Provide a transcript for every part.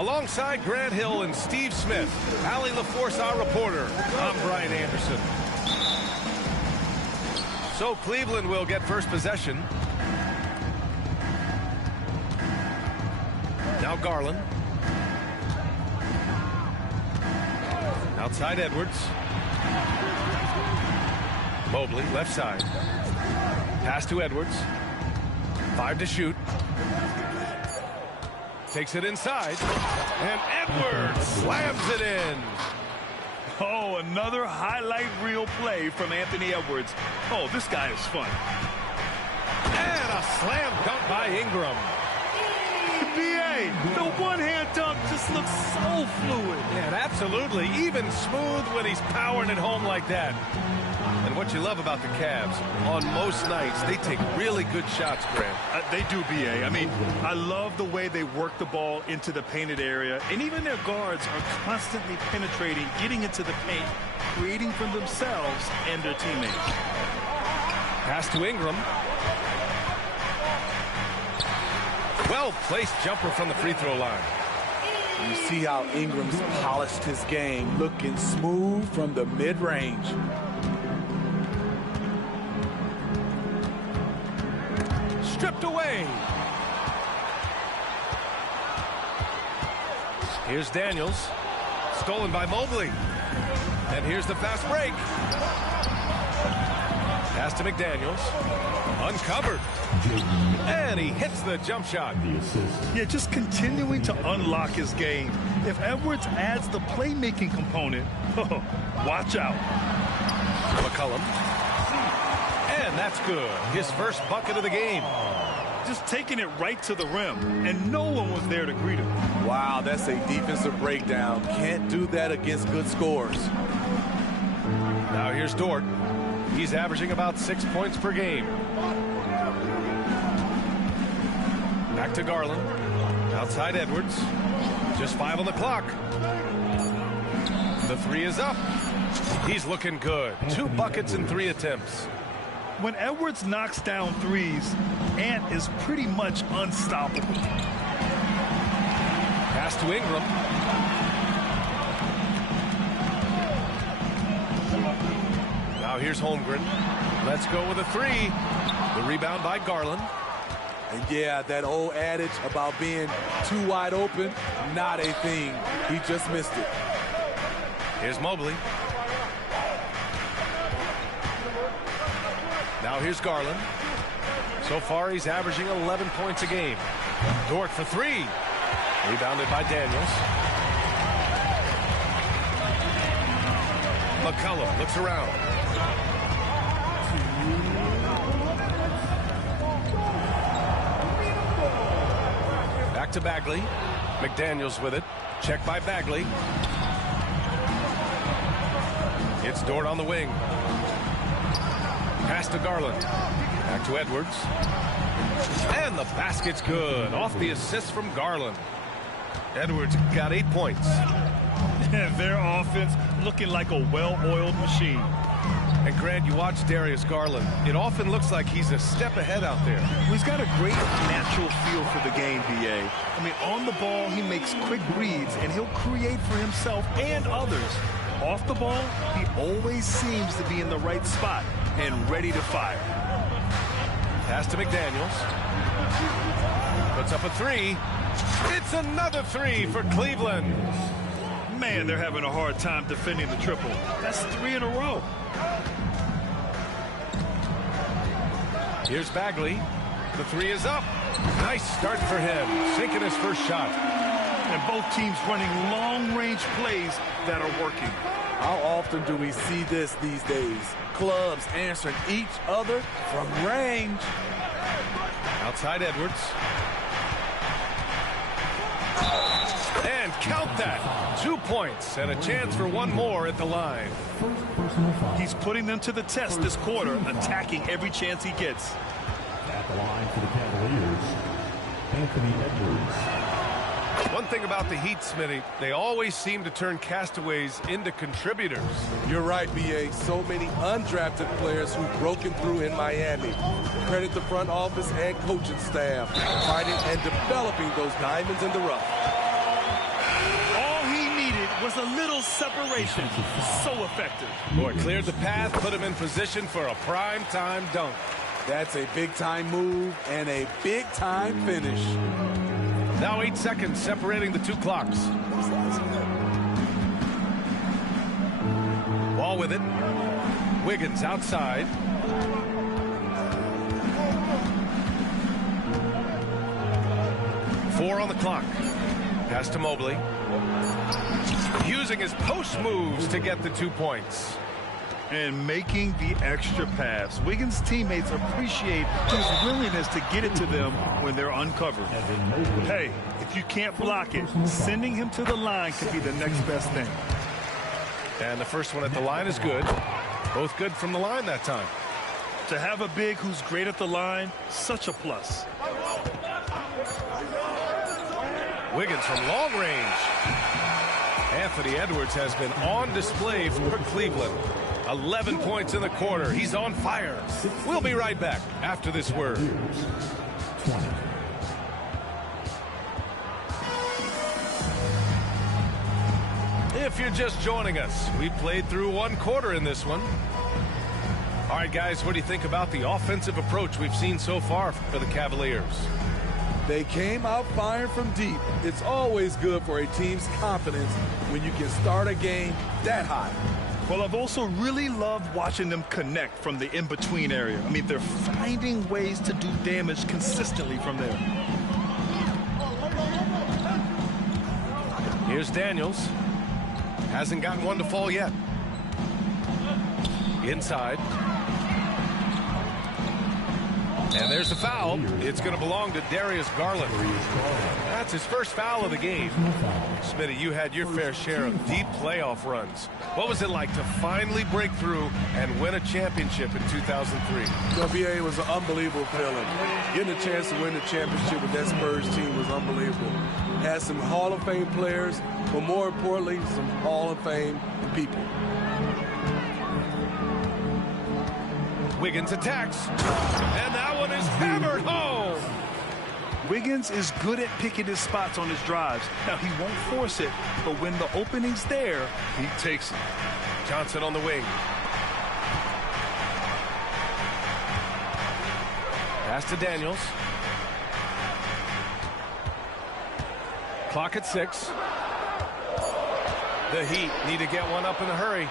Alongside Grant Hill and Steve Smith, Allie LaForce, our reporter, I'm Brian Anderson. So Cleveland will get first possession. Now Garland. Outside Edwards. Mobley, left side. Pass to Edwards. 5 to shoot. Takes it inside, and Edwards slams it in. Oh, another highlight reel play from Anthony Edwards. Oh, this guy is fun. And a slam dunk by Ingram. NBA, the one-hand dunk just looks so fluid. Yeah, absolutely. Even smooth when he's powering it home like that. And what you love about the Cavs, on most nights, they take really good shots, Grant. They do, B.A. I mean, I love the way they work the ball into the painted area, and even their guards are constantly penetrating, getting into the paint, creating for themselves and their teammates. Pass to Ingram. Well-placed jumper from the free throw line. You see how Ingram's polished his game, looking smooth from the mid-range. Stripped away. Here's Daniels. Stolen by Mobley. And here's the fast break. Pass to McDaniels. Uncovered. And he hits the jump shot. Yeah, just continuing to unlock his game. If Edwards adds the playmaking component, watch out. McCollum. And that's good. His first bucket of the game. Just taking it right to the rim, and no one was there to greet him. Wow, that's a defensive breakdown. Can't do that against good scores. Now here's Dort. He's averaging about 6 points per game. Back to Garland. Outside Edwards. Just 5 on the clock. The three is up. He's looking good. 2 buckets in 3 attempts. When Edwards knocks down threes, Ant is pretty much unstoppable. Pass to Ingram. Now here's Holmgren. Let's go with a 3. The rebound by Garland. And yeah, that old adage about being too wide open, not a thing. He just missed it. Here's Mobley. Now here's Garland. So far, he's averaging 11 points a game. Dort for 3. Rebounded by Daniels. McCollum looks around. Back to Bagley. McDaniels with it. Check by Bagley. It's Dort on the wing. Pass to Garland. Back to Edwards. And the basket's good. Off the assist from Garland. Edwards got 8 points. Their offense looking like a well-oiled machine. And Grant, you watch Darius Garland. It often looks like he's a step ahead out there. He's got a great natural feel for the game, B.A. I mean, on the ball, he makes quick reads, and he'll create for himself and others. Off the ball, he always seems to be in the right spot and ready to fire. Pass to McDaniels. Puts up a 3. It's another 3 for Cleveland. Man, they're having a hard time defending the triple. That's 3 in a row. Here's Bagley. The 3 is up. Nice start for him. Sinking his first shot. And both teams running long-range plays that are working. How often do we see this these days? Clubs answering each other from range. Outside Edwards. And count that. 2 points and a chance for one more at the line. He's putting them to the test this quarter, attacking every chance he gets. At the line for the Cavaliers, Anthony Edwards. One thing about the Heat, Smitty, they always seem to turn castaways into contributors. You're right, B.A. So many undrafted players who've broken through in Miami. Credit the front office and coaching staff, finding and developing those diamonds in the rough. All he needed was a little separation. So effective. Boy, cleared the path, put him in position for a prime-time dunk. That's a big-time move and a big-time finish. Now 8 seconds separating the 2 clocks. Ball with it. Wiggins outside. Four on the clock. Pass to Mobley. Using his post moves to get the 2 points. And making the extra pass. Wiggins' teammates appreciate his willingness to get it to them when they're uncovered. Hey, if you can't block it, sending him to the line could be the next best thing. And the first one at the line is good. Both good from the line that time. To have a big who's great at the line, such a plus. Wiggins from long range. Anthony Edwards has been on display for Cleveland. 11 points in the quarter. He's on fire. We'll be right back after this word. 20. If you're just joining us, we played through one quarter in this one. All right, guys, what do you think about the offensive approach we've seen so far for the Cavaliers? They came out firing from deep. It's always good for a team's confidence when you can start a game that hot. Well, I've also really loved watching them connect from the in-between area. I mean, they're finding ways to do damage consistently from there. Here's Daniels. Hasn't gotten one to fall yet. Inside. And there's the foul. It's going to belong to Darius Garland. That's his first foul of the game. Smitty, you had your fair share of deep playoff runs. What was it like to finally break through and win a championship in 2003? WBA was an unbelievable feeling. Getting a chance to win the championship with that Spurs team was unbelievable. Had some Hall of Fame players, but more importantly, some Hall of Fame people. Wiggins attacks, and that one is hammered home. Wiggins is good at picking his spots on his drives. Now, he won't force it, but when the opening's there, he takes it. Johnson on the wing. Pass to Daniels. Clock at 6. The Heat need to get one up in a hurry.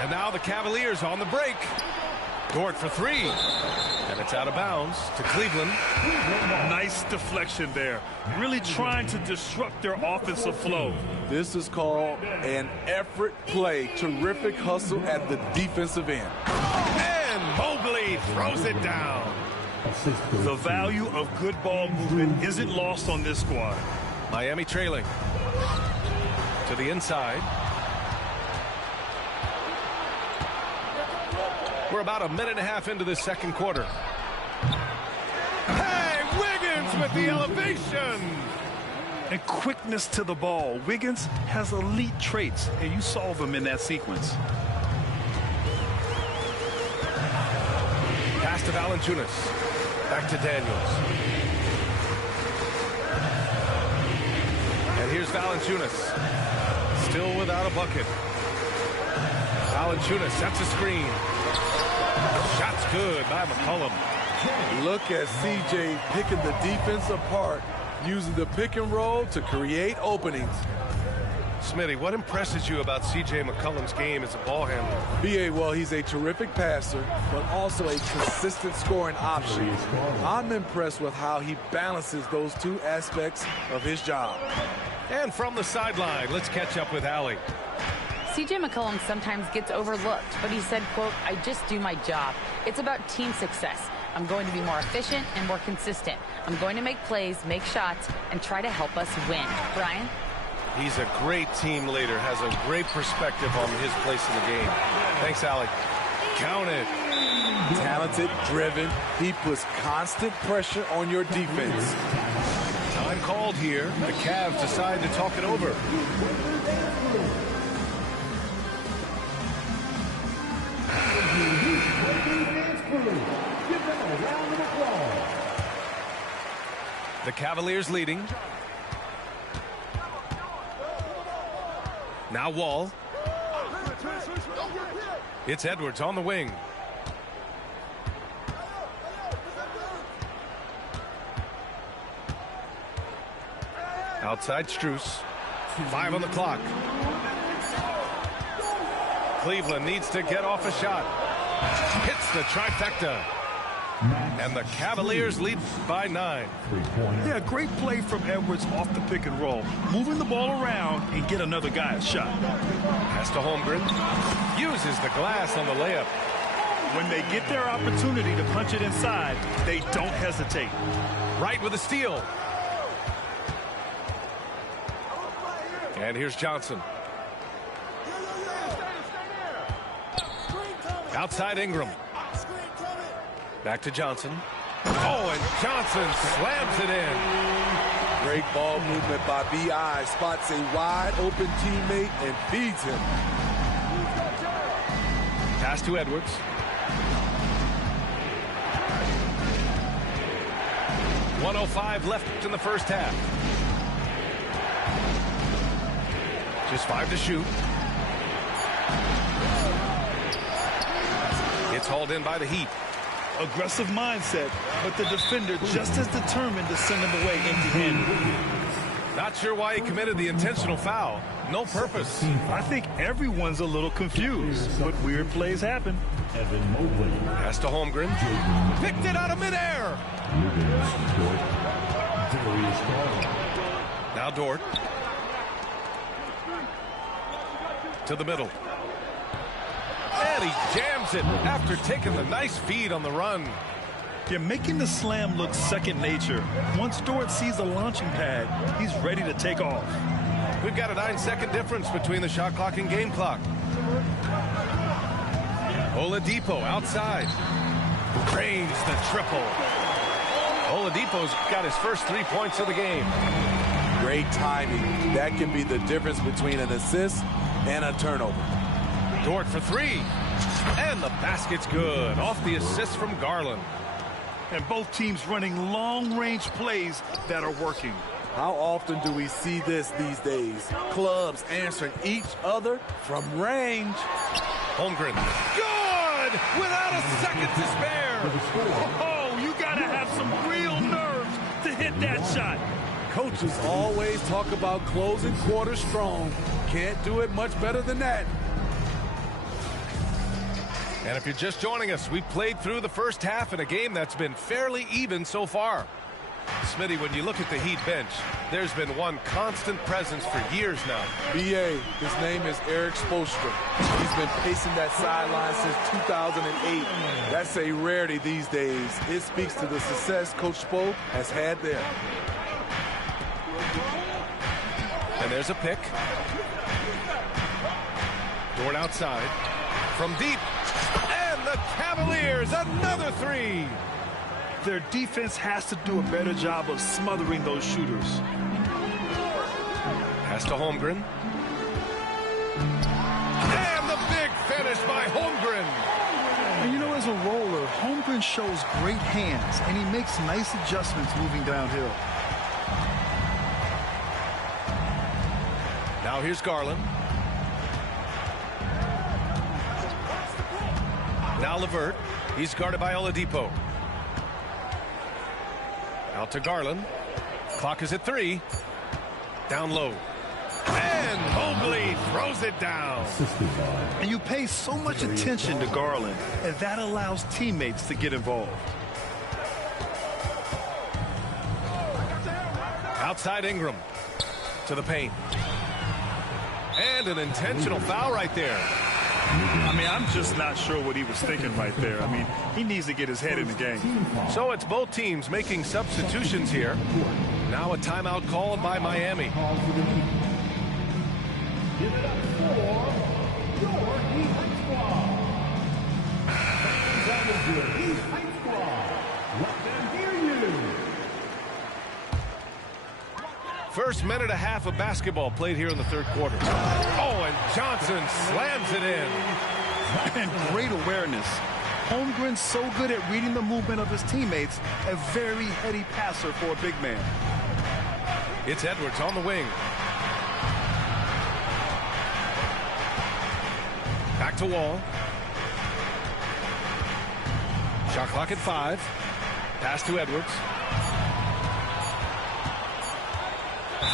And now the Cavaliers on the break. Dort for 3. And it's out of bounds to Cleveland. Nice deflection there. Really trying to disrupt their offensive flow. This is called an effort play. Terrific hustle at the defensive end. And Mobley throws it down. The value of good ball movement isn't lost on this squad. Miami trailing. To the inside. We're about a minute and a half into this second quarter. Hey, Wiggins with the elevation. And quickness to the ball. Wiggins has elite traits, and you saw them in that sequence. Pass to Valanciunas. Back to Daniels. And here's Valanciunas. Still without a bucket. Valanciunas sets a screen. Shot's good by McCollum. Look at CJ picking the defense apart, using the pick and roll to create openings. Smitty, what impresses you about C.J. McCollum's game as a ball handler? B.A., well, he's a terrific passer, but also a consistent scoring option. I'm impressed with how he balances those two aspects of his job. And from the sideline, let's catch up with Allie. C.J. McCollum sometimes gets overlooked, but he said, quote, "I just do my job. It's about team success. I'm going to be more efficient and more consistent. I'm going to make plays, make shots, and try to help us win." Brian? He's a great team leader, has a great perspective on his place in the game. Thanks, Allie. Count it. Talented, driven, he puts constant pressure on your defense. Time called here. The Cavs decide to talk it over. The Cavaliers leading. Now Wall. It's Edwards on the wing. Outside Strus. 5 on the clock. Cleveland needs to get off a shot. Hits the trifecta. And the Cavaliers lead by 9. Yeah, great play from Edwards off the pick and roll. Moving the ball around and get another guy a shot. Pass to Holmgren. Uses the glass on the layup. When they get their opportunity to punch it inside, they don't hesitate. Right with a steal. And here's Johnson. Outside Ingram. Back to Johnson. Oh, and Johnson slams it in. Great ball movement by B.I. Spots a wide open teammate and feeds him. Pass to Edwards. .105 left in the first half. Just 5 to shoot. It's hauled in by the Heat. Aggressive mindset, but the defender just as determined to send him away empty-handed. Not sure why he committed the intentional foul. No purpose. I think everyone's a little confused, but weird plays happen. Evan Mobley. Pass to Holmgren. Picked it out of midair. Darius Garland. Now Dort. To the middle. And he jams it after taking the nice feed on the run. You're making the slam look second nature. Once Dort sees the launching pad, he's ready to take off. We've got a 9-second difference between the shot clock and game clock. Oladipo outside. Drains the triple. Oladipo's got his first 3 points of the game. Great timing. That can be the difference between an assist and a turnover. Dort for 3. And the basket's good. Off the assist from Garland. And both teams running long-range plays that are working. How often do we see this these days? Clubs answering each other from range. Holmgren. Good! Without a second to spare. Oh, you got to have some real nerves to hit that shot. Coaches always talk about closing quarters strong. Can't do it much better than that. And if you're just joining us, we've played through the first half in a game that's been fairly even so far. Smitty, when you look at the Heat bench, there's been one constant presence for years now. B.A., his name is Eric Spoelstra. He's been pacing that sideline since 2008. That's a rarity these days. It speaks to the success Coach Spo has had there. And there's a pick. Dort outside. From deep. And the Cavaliers, another 3. Their defense has to do a better job of smothering those shooters. Pass to Holmgren. And the big finish by Holmgren. And you know, as a roller, Holmgren shows great hands, and he makes nice adjustments moving downhill. Now here's Garland. Now LeVert. He's guarded by Oladipo. Out to Garland. Clock is at 3. Down low. And Mobley throws it down. And you pay so much attention to Garland, and that allows teammates to get involved. Outside Ingram. To the paint. And an intentional foul right there. I mean, I'm just not sure what he was thinking right there. I mean, he needs to get his head in the game. So it's both teams making substitutions here. Now a timeout called by Miami. Give it up for your Heat Squad. That is your Heat Squad. Let them hear you. First minute and a half of basketball played here in the third quarter. Oh, and Johnson slams it in. And great awareness. Holmgren's so good at reading the movement of his teammates, a very heady passer for a big man. It's Edwards on the wing. Back to Wall. Shot clock at 5. Pass to Edwards.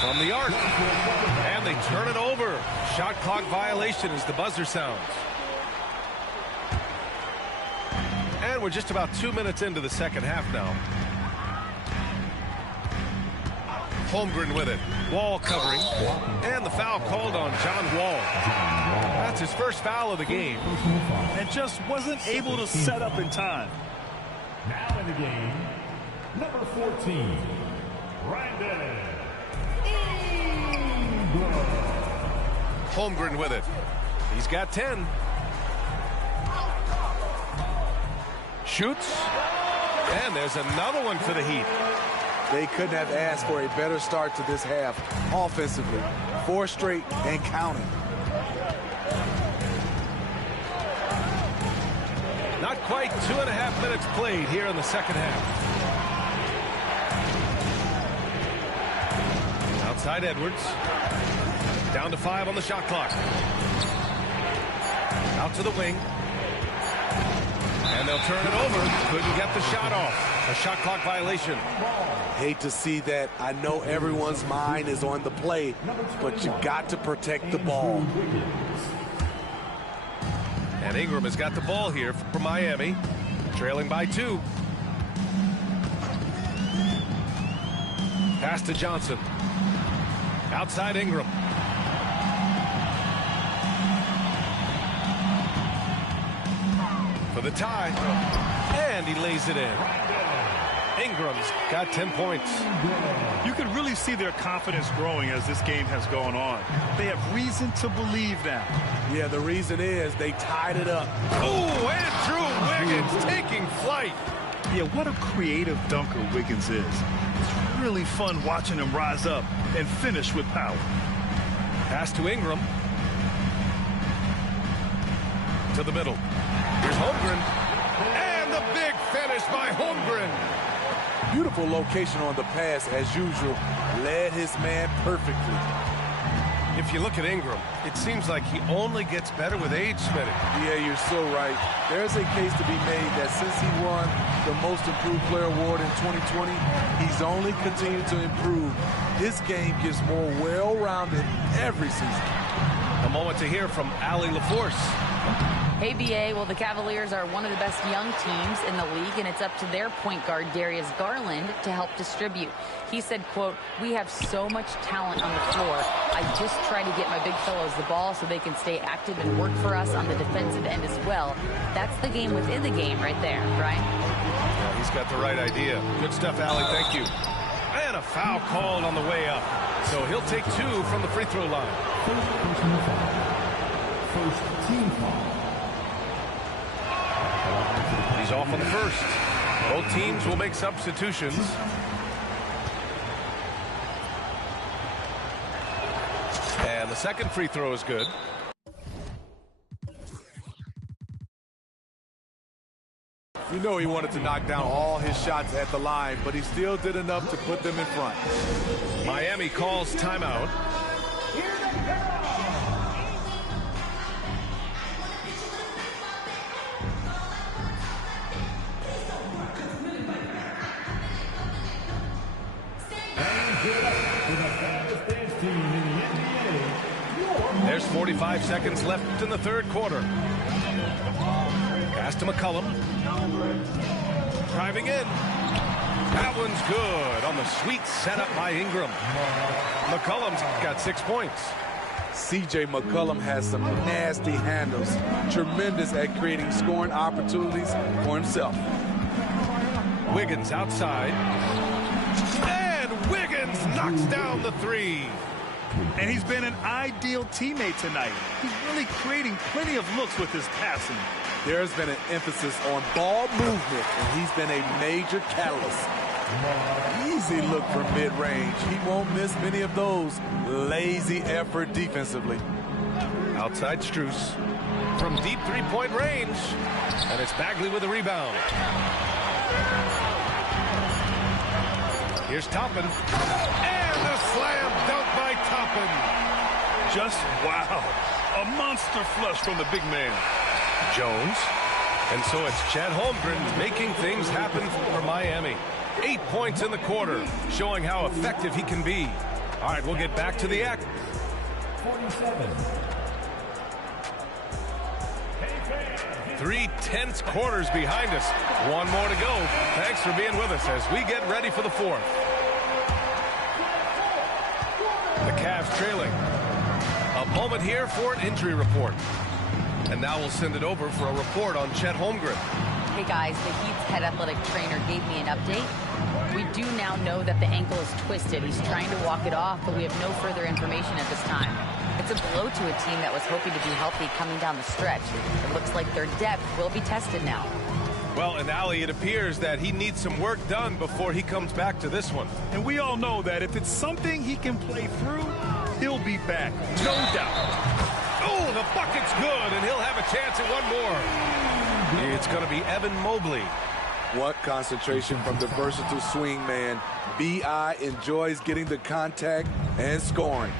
From the arc. And they turn it over. Shot clock violation as the buzzer sounds. And we're just about 2 minutes into the second half now. Holmgren with it. Wall covering. And the foul called on John Wall. That's his first foul of the game. And just wasn't able to set up in time. Now in the game, number 14, Brandon Ingram. Holmgren with it. He's got 10. Shoots. And there's another one for the Heat. They couldn't have asked for a better start to this half offensively. 4 straight and counting. Not quite 2.5 minutes played here in the second half. Outside Edwards. Down to 5 on the shot clock. Out to the wing. And they'll turn it over. Couldn't get the shot off. A shot clock violation. Hate to see that. I know everyone's mind is on the play, but you got to protect the ball. And Ingram has got the ball here for Miami. Trailing by 2. Pass to Johnson. Outside Ingram. For the tie. And he lays it in. Ingram's got 10 points. You can really see their confidence growing as this game has gone on. They have reason to believe now. Yeah, the reason is they tied it up. Oh, Andrew Wiggins taking flight. Yeah, what a creative dunker Wiggins is. It's really fun watching him rise up and finish with power. Pass to Ingram. To the middle. Here's Holmgren. And the big finish by Holmgren. Beautiful location on the pass, as usual. Led his man perfectly. If you look at Ingram, it seems like he only gets better with age, Smitty. Yeah, you're so right. There's a case to be made that since he won the Most Improved Player Award in 2020, he's only continued to improve. His game gets more well-rounded every season. A moment to hear from Allie LaForce. Hey, BA, well, the Cavaliers are one of the best young teams in the league, and it's up to their point guard, Darius Garland, to help distribute. He said, quote, "We have so much talent on the floor. I just try to get my big fellows the ball so they can stay active and work for us on the defensive end as well." That's the game within the game right there, Brian. Yeah, he's got the right idea. Good stuff, Allie. Thank you. And a foul called on the way up. So he'll take 2 from the free throw line. First team foul. He's off on the first. Both teams will make substitutions. And the second free throw is good. You know he wanted to knock down all his shots at the line, but he still did enough to put them in front. Miami calls timeout. There's 45 seconds left in the third quarter. Pass to McCollum. Driving in. That one's good on the sweet setup by Ingram. McCollum's got 6 points. C.J. McCollum has some nasty handles. Tremendous at creating scoring opportunities for himself. Wiggins outside. And Wiggins knocks down the 3. And he's been an ideal teammate tonight. He's really creating plenty of looks with his passing. There's been an emphasis on ball movement, and he's been a major catalyst. Easy look from mid-range. He won't miss many of those. Lazy effort defensively. Outside Strus from deep three-point range. And it's Bagley with a rebound. Here's Toppin. And a slam dunk by Toppin. Just wow. A monster flush from the big man. Jones. And so it's Chet Holmgren making things happen for Miami. 8 points in the quarter, showing how effective he can be. All right, we'll get back to the act. 47. 3 tense quarters behind us. One more to go. Thanks for being with us as we get ready for the fourth. The Cavs trailing. A moment here for an injury report. And now we'll send it over for a report on Chet Holmgren. Hey guys, the Heat's head athletic trainer gave me an update. We do now know that the ankle is twisted. He's trying to walk it off, but we have no further information at this time. It's a blow to a team that was hoping to be healthy coming down the stretch. It looks like their depth will be tested now. Well, and Ali, it appears that he needs some work done before he comes back to this one. And we all know that if it's something he can play through, he'll be back, no doubt. Oh, the bucket's good, and he'll have a chance at one more. It's going to be Evan Mobley. What concentration from the versatile swing man. B.I. enjoys getting the contact and scoring.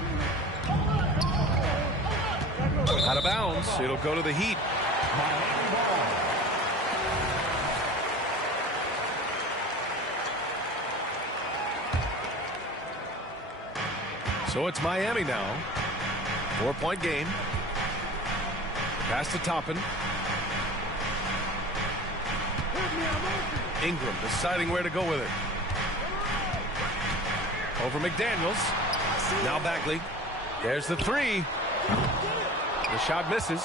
Out of bounds. It'll go to the Heat. So it's Miami now. 4-point game. Pass to Toppin. Ingram deciding where to go with it. Over McDaniels. Now Bagley. There's the three. The shot misses.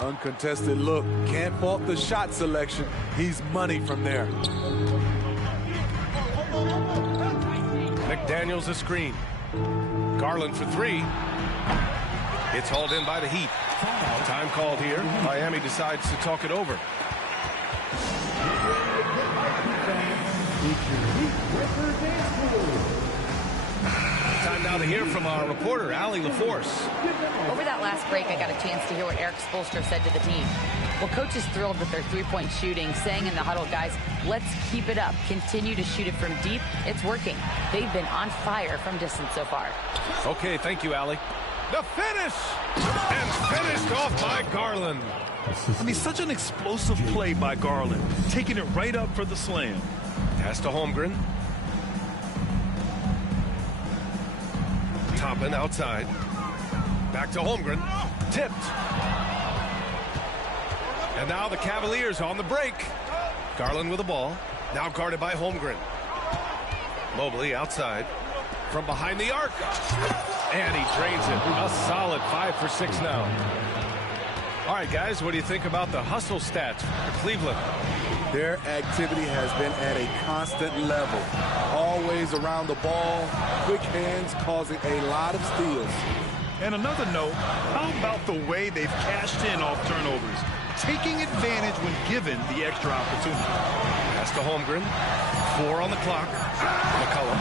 Uncontested look. Can't fault the shot selection. He's money from there. McDaniels a screen. Garland for three. It's hauled in by the Heat. Time called here. Miami decides to talk it over. Time now to hear from our reporter, Allie LaForce. Over that last break, I got a chance to hear what Eric Spoelstra said to the team. Well, coach is thrilled with their three-point shooting, saying in the huddle, guys, let's keep it up. Continue to shoot it from deep. It's working. They've been on fire from distance so far. Okay, thank you, Allie. The finish! And finished off by Garland. I mean, such an explosive play by Garland, taking it right up for the slam. Pass to Holmgren. Toppin outside. Back to Holmgren. Tipped. And now the Cavaliers on the break. Garland with the ball. Now guarded by Holmgren. Mobley outside. From behind the arc. And he drains it. A solid 5 for 6 now. All right, guys, what do you think about the hustle stats for Cleveland? Their activity has been at a constant level. Always around the ball. Quick hands causing a lot of steals. And another note, how about the way they've cashed in off turnovers? Taking advantage when given the extra opportunity. Pass to Holmgren. 4 on the clock. McCollum.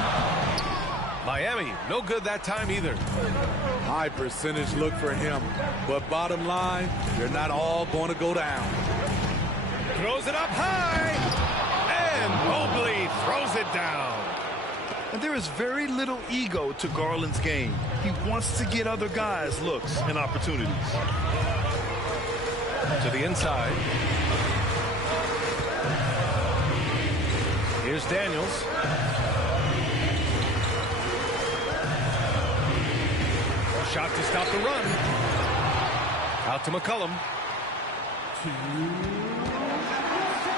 Miami, no good that time either. High percentage look for him. But bottom line, they're not all going to go down. Throws it up high. And Mobley throws it down. And there is very little ego to Garland's game. He wants to get other guys looks and opportunities. To the inside. Here's Daniels. Shot to stop the run. Out to McCollum.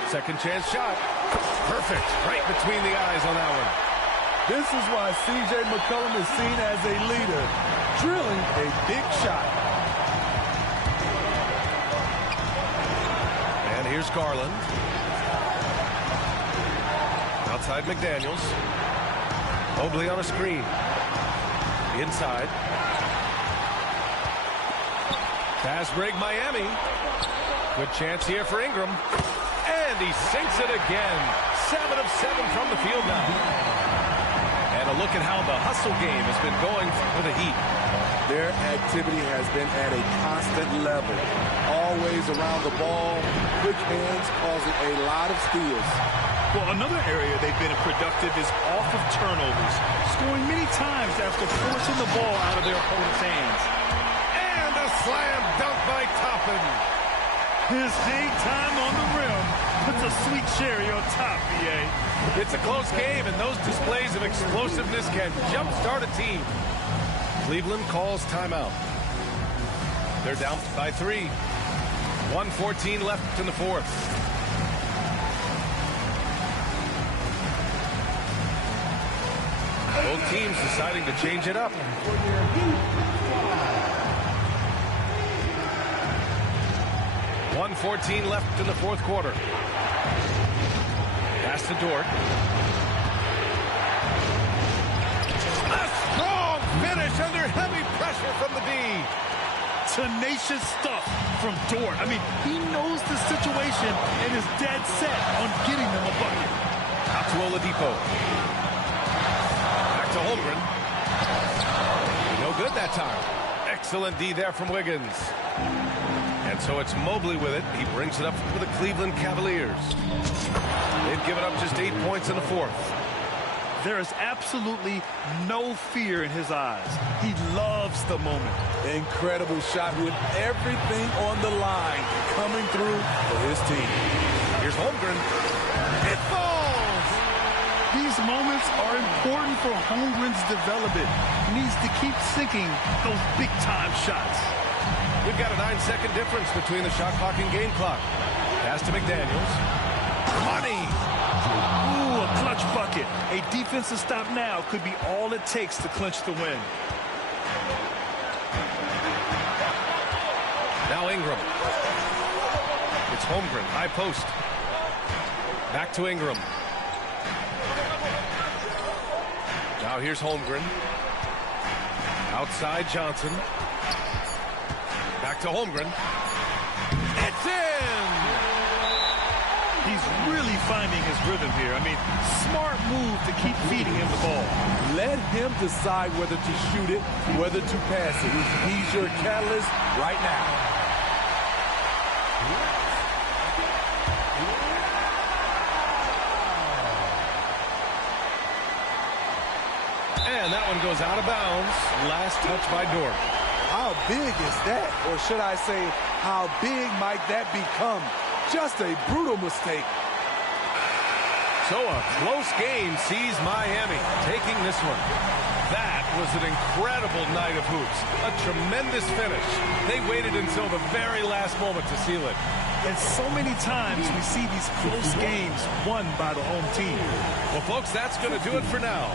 Second chance shot. Perfect. Right between the eyes on that one. This is why C.J. McCollum is seen as a leader, drilling a big shot. And here's Garland. Outside McDaniels. Mobley on a screen. Inside. Pass break Miami. Good chance here for Ingram. And he sinks it again. 7 of 7 from the field now. And a look at how the hustle game has been going for the Heat. Their activity has been at a constant level. Always around the ball. Quick hands causing a lot of steals. Well, another area they've been productive is off of turnovers, scoring many times after forcing the ball out of their opponent's hands. And a slam dunk by Toppin. His hang time on the rim puts a sweet cherry on top, B.A. It's a close game, and those displays of explosiveness can jumpstart a team. Cleveland calls timeout. They're down by 3. 1:14 left in the fourth. Both teams deciding to change it up. .114 left in the fourth quarter. Pass to Dort. A strong finish under heavy pressure from the D. tenacious stuff from Dort. I mean, he knows the situation and is dead set on getting them a bucket. Out to Oladipo. Back to Holmgren. No good that time. Excellent D there from Wiggins. And so it's Mobley with it. He brings it up for the Cleveland Cavaliers. They've given up just 8 points in the fourth. There is absolutely no fear in his eyes. He loves the moment. Incredible shot with everything on the line coming through for his team. Here's Holmgren. It falls! These moments are important for Holmgren's development. He needs to keep sinking those big-time shots. We've got a 9-second difference between the shot clock and game clock. Pass to McDaniels. Money! Ooh, a clutch bucket. A defensive stop now could be all it takes to clinch the win. Now Ingram. It's Holmgren, high post. Back to Ingram. Now here's Holmgren. Outside Johnson. Back to Holmgren. It's in! He's really finding his rhythm here. I mean, smart move to keep feeding him the ball. Let him decide whether to shoot it, whether to pass it. He's your catalyst right now. And that one goes out of bounds. Last touch by Dort. How big is that? Or should I say, how big might that become? Just a brutal mistake. So a close game sees Miami taking this one. That was an incredible night of hoops. A tremendous finish. They waited until the very last moment to seal it. And so many times we see these close games won by the home team. Well, folks, that's going to do it for now.